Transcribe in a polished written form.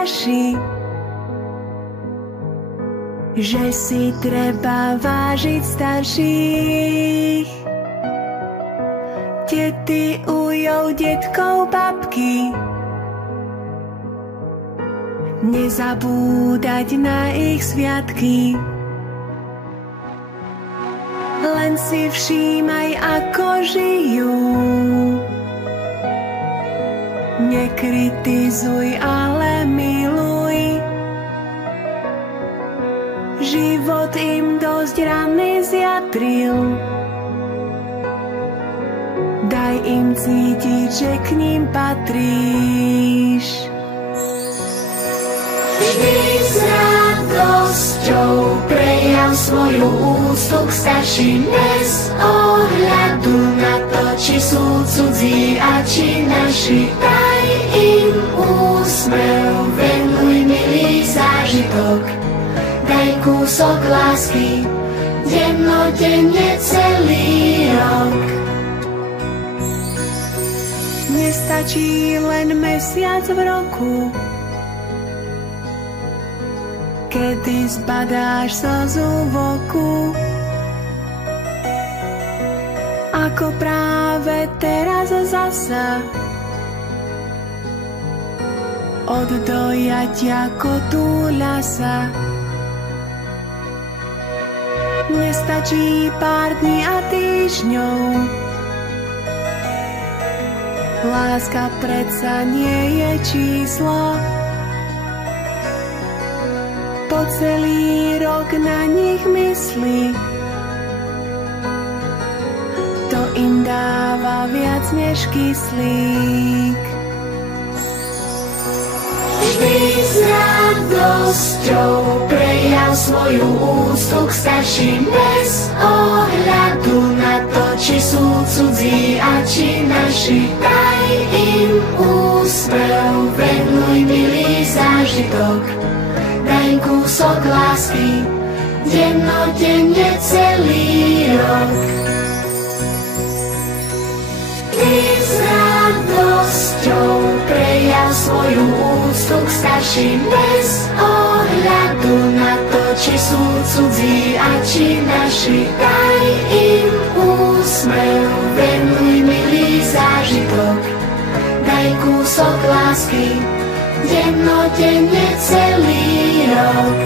starší, že si treba vážiť starších. Tety, ujov, detkov, babky, nezabúdať na ich sviatky. Len si všímaj, ako žijú. Nekritizuj, ale miluj. Život im dosť rany zjadril. Daj im cítiť, že k ním patríš. Vždy s radosťou prejav svoju úctu k starším bez ohľadu na to, či sú cudzí a či naši. Daj im úsmev, venuj milý zážitok, daj kúsok lásky, dennodenne celý rok. Nestačí len mesiac v roku, kedy zbadáš slzu v oku. Ako práve teraz zasa od dojatia kotúľa sa. Nestačí pár dní a týždňov, láska predsa nie je číslo. Po celý rok na nich myslí, to im dáva viac než kyslík. Vždy s radosťou prejav svoju úctu k starším bez ohľadu na to, či sú cudzí a či naši. Daj im úsmev, venuj milý zážitok, daj kúsok lásky, dennodenne celý rok. Ty s radosťou prejav svoju úctu k starším bez ohľadu na to, či sú cudzí a či naši. Daj im úsmev, venuj milý zážitok, daj kúsok lásky, dennodenne celý rok.